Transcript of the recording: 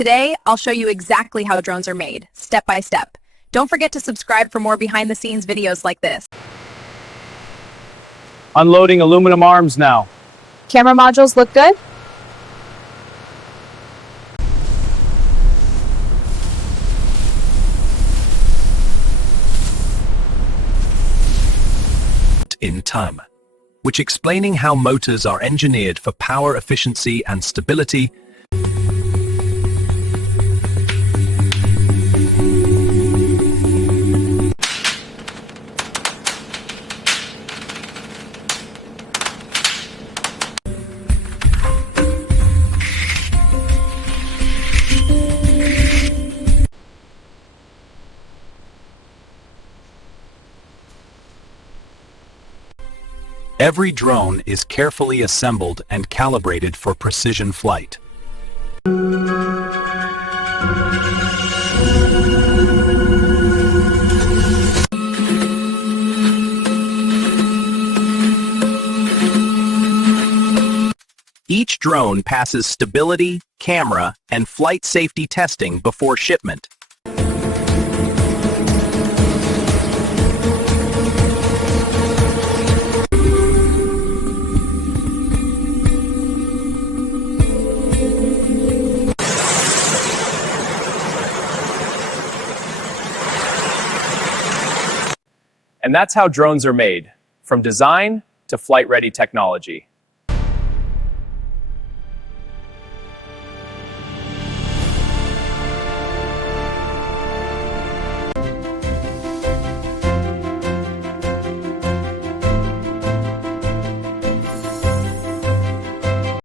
Today, I'll show you exactly how drones are made, step by step. Don't forget to subscribe for more behind-the-scenes videos like this. Unloading aluminum arms now. Camera modules look good? In time, which explaining how motors are engineered for power efficiency and stability. Every drone is carefully assembled and calibrated for precision flight. Each drone passes stability, camera, and flight safety testing before shipment. And that's how drones are made, from design to flight-ready technology.